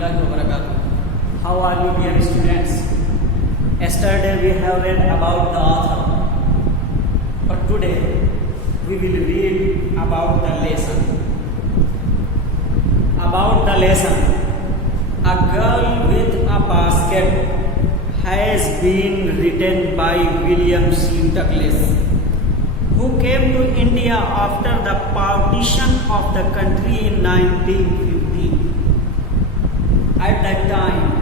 warahmatullahi wabarakatuh. How are you, dear students? Yesterday we have read about the author, but today we will read about the lesson. About the lesson, A Girl with a Basket has been written by William C. Douglas, who came to India after the partition of the country in 1950. At that time,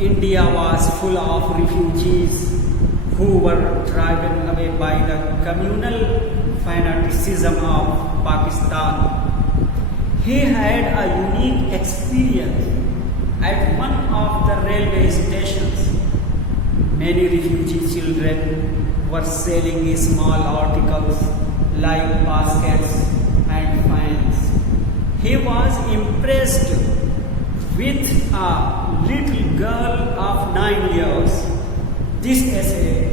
India was full of refugees who were driven away by the communal fanaticism of Pakistan. He had a unique experience at one of the railway stations. Many refugee children were selling small articles like baskets and fans. He was impressed with a little girl of 9 years. This essay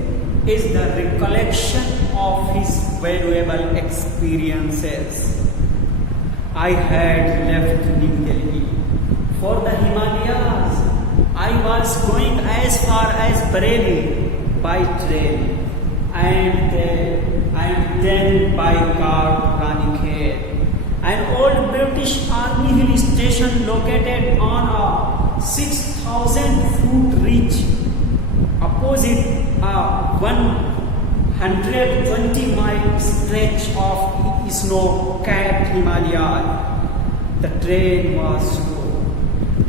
is the recollection of his valuable experiences. I had left New Delhi for the Himalayas. I was going as far as Bareilly by train and then by car to Ranikhet, an old British Army hill station located on a 6,000-foot ridge opposite a 120-mile stretch of snow-capped Himalaya. The train was slow,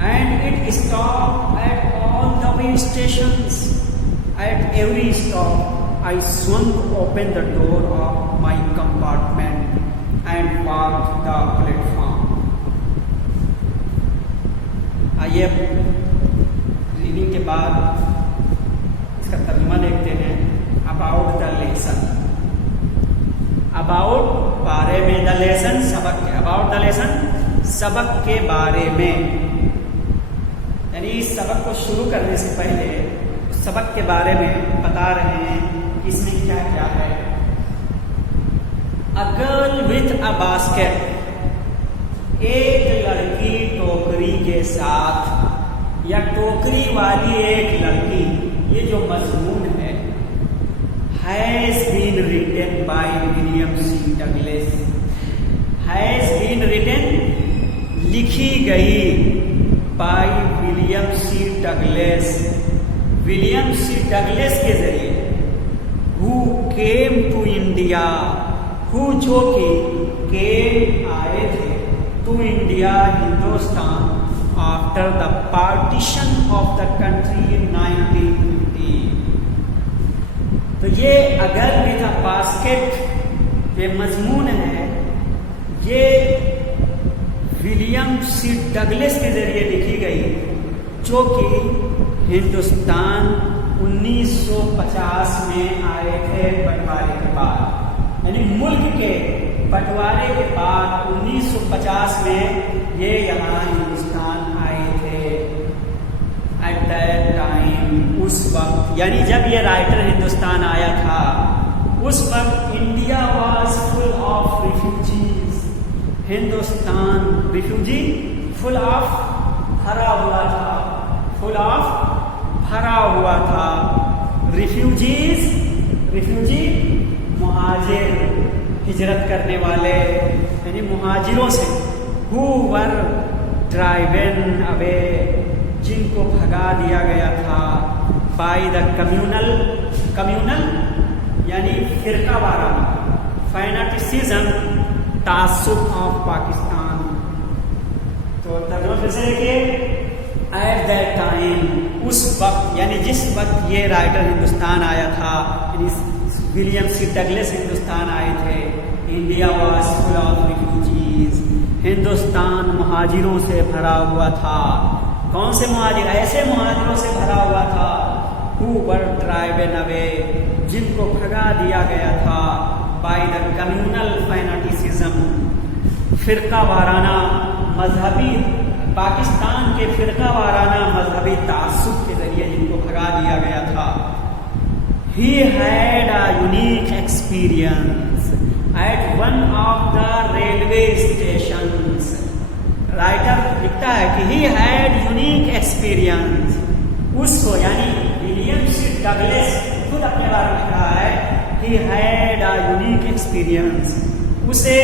and it stopped at all the way stations. At every stop, I swung open the door of my compartment and walked the platform. आइए reading के बाद इसका तर्जुमा देखते हैं. About the lesson. About बारे में, the lesson सबक के. अबाउट द लेसन सबक के बारे में, यानी इस सबक को शुरू करने से पहले सबक के बारे में बता रहे हैं कि इसमें क्या क्या है. A girl with a basket, एक लड़की टोकरी के साथ या टोकरी वाली एक लड़की, ये जो मजमून है, has been written by William C Douglas. Has been written लिखी गई by William C Douglas, William C Douglas के जरिए. Who came to India, who जो कि केम आए थे to India Hindustan after the partition of the country in 1950. तो ये अगर विथ अ बास्केट ये मजमून है, ये विलियम सी डगलस के जरिए लिखी गई, जो कि हिंदुस्तान 1950 में आए थे बंटवारे के बाद. यानी मुल्क के बंटवारे के बाद 1950 में ये यहाँ हिंदुस्तान आए थे. एट दैट टाइम, उस वक्त, यानी जब ये राइटर हिंदुस्तान आया था, उस वक्त India was full of refugees. Hindustan refugee full of भरा हुआ था, फुल ऑफ भरा हुआ था. रिफ्यूजीज, रिफ्यूजी मुहाजिर, हिजरत करने वाले, यानी मुहाजिरों से. हु वर ड्राइवन अवे, जिनको भगा दिया गया था. बाय द कम्युनल, कम्युनल यानी फिरका वाराना, फैनाटिसिज्म, तासुब ऑफ पाकिस्तान. तो तर्जुमा फिर से देखिए. एट दैट टाइम, उस वक्त, यानी जिस वक्त ये राइटर हिंदुस्तान आया था, विलियम सी डगलस हिंदुस्तान आए थे. India was full of refugees, Hindustan मुहाजिरों से भरा हुआ था. कौन से मुहाजिर? ऐसे मुहाजिरों से भरा हुआ था. हु वर ड्राइवन अवे, जिनको भगा दिया गया था. बाय द कम्युनल फैनाटिसिज्म, फिरका वाराना मजहबी, पाकिस्तान के फिरका वाराना मजहबी तासुब के जरिए जिनको भगा दिया गया था. He had a unique experience at one of the railway stations. Writer लिखता है कि he had यूनिक एक्सपीरियंस, उसको यानी विलियम सी डगलस खुद अपने बारे में कहा है, he had a unique experience, उसे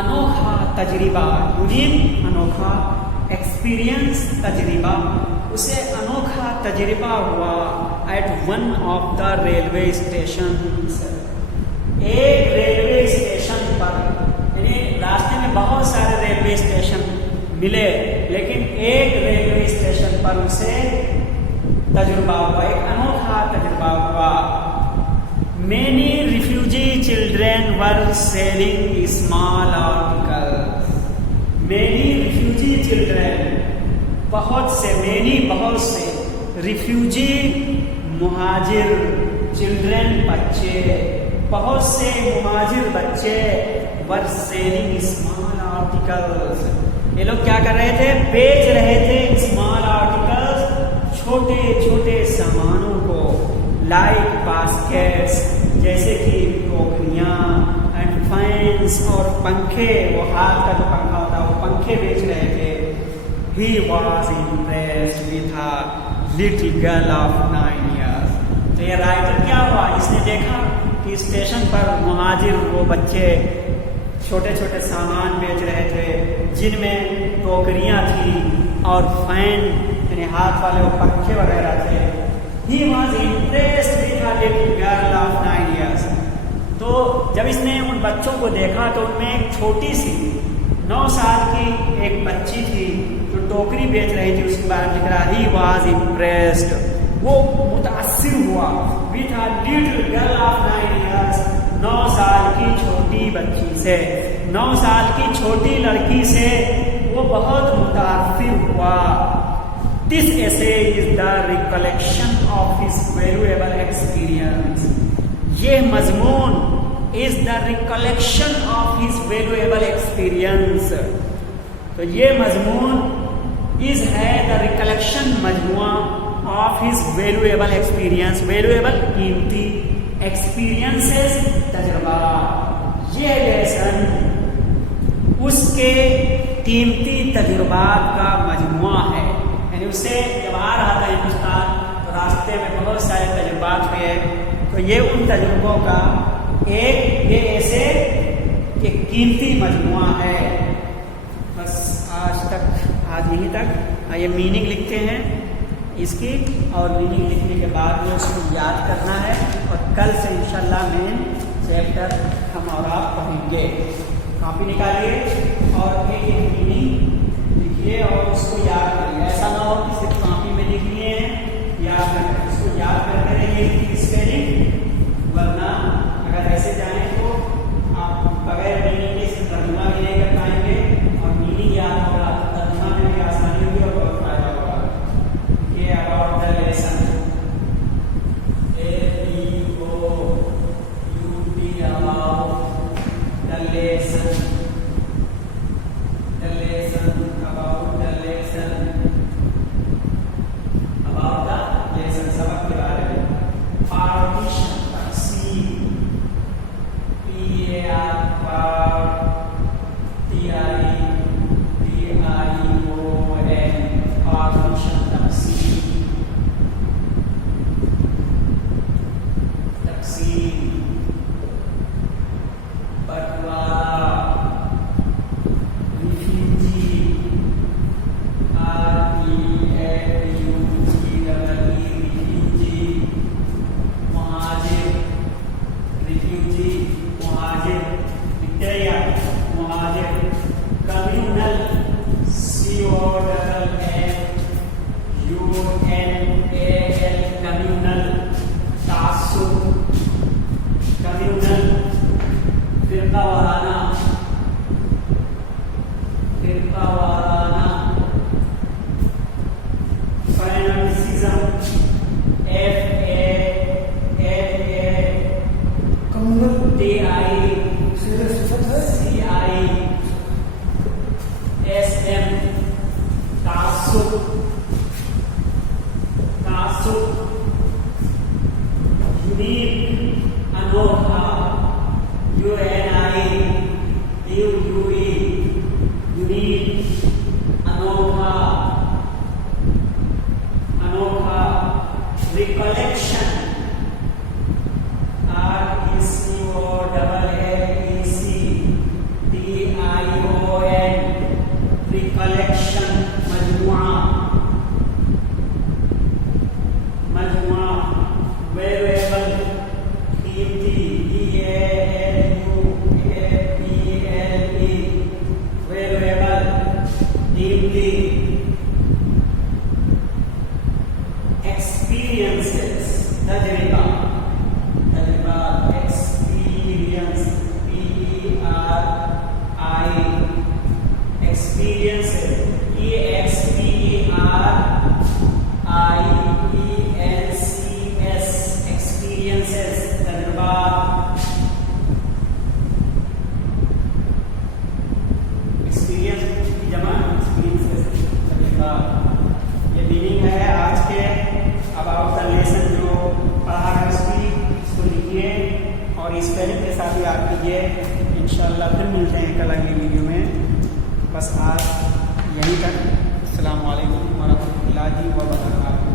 अनोखा तजरिबा, यूनिक अनोखा, एक्सपीरियंस तजरिबा, उसे अनोखा तजरिबा हुआ at one of the railway station, एक रेलवे स्टेशन पर, यानी रास्ते में बहुत सारे रेलवे स्टेशन मिले, लेकिन एक रेलवे स्टेशन पर उसे तजुर्बा हुआ, एक अनोखा तजुर्बा हुआ। Many refugee children were selling small articles. Many refugee children, बहुत से, many बहुत से, refugee मुहाजिर, children बच्चे, बहुत से मुहाजिर बच्चे were selling small articles. ये लोग क्या कर रहे थे? बेच रहे थे स्मॉल आर्टिकल्स, छोटे छोटे सामानों को, लाइक बास्केट्स, जैसे कि टोकरियाँ, एंड फैंस, और पंखे, वो हाथ का जो पंखा होता है वो पंखे बेच रहे थे। He was impressed with a little girl of 9 years. तो ये राइटर क्या हुआ? इसने देखा कि स्टेशन पर मुहाजिर वो बच्चे छोटे छोटे सामान बेच रहे थे, जिनमें टोकरियाँ थी और फैन, यानी हाथ वाले वो पंखे वगैरह थे। He was impressed with a little girl of 9 years. तो जब इसने उन बच्चों को देखा तो उनमें एक छोटी सी 9 साल की एक बच्ची थी जो टोकरी बेच रही थी, उसके बारे में लिख रहा, He was impressed, वो मुतासिर हुआ, with a little girl of 9 years, 9 साल की छोटी बच्ची से, 9 साल की छोटी लड़की से वो बहुत मुतासिर हुआ। This essay is the recollection of his valuable experience. ये मजमून is the recollection of his valuable experience. तो ये मजमून is है the recollection मजमुआ of his valuable experience. valuable कीमती, experiences तजर्बा। ये लेसन उसके कीमती तजुर्बात का मजमुआ है। यानी उसे जब आ रहा था हिंदुस्तान तो रास्ते में बहुत सारे तजुर्बात हुए, तो ये उन तजुर्बों का एक ये ऐसे एक कीमती मजमुआ है। बस आज यहीं तक। ये मीनिंग लिखते हैं इसकी, और मीनिंग लिखने के बाद में उसको याद करना है, और कल से इंशाल्लाह मेन चैप्टर हम और आप पढ़ेंगे। कॉपी निकालिए और एक एक मीनिंग लिखिए और उसको याद करिए। ऐसा ना हो कि सिर्फ कॉपी में लिख लिए हैं, याद करें, उसको याद करते रहिए स्पेलिंग, वरना अगर ऐसे जाने तो आप बगैर मीनिंग के सिर्फ तर्जुमा भी नहीं कर पाएंगे, और मीनिंग याद होगा तो तर्जुमा में भी आसानी होगी और बहुत फायदा होगा। ये अबाउट द लेसन, रिकलेक्शन, मजमुआ, मजमुआ, वेरिएबल, कीमती, EALUABLE, वेरिएबल, कीमती, एक्सपीरियंसेस, तजर्बा, तजर्बा, experience, PERI, experiences, EXPERIENCES, experiences, तजर्बा, एक्सपीरियंस की जमा एक्सपीरियंसेस, तजर्बा। ये मीनिंग है आज के अबाउट द लेसन जो पढ़ा है उसको लिखिए और इस स्पेलिंग के साथ ही आप कीजिए। इंशाल्लाह फिर मिलते हैं कल अगली वीडियो में। बस आज यहीं तक। अस्सलाम वालेकुम वरहमतुल्लाहि व बरकातुहू।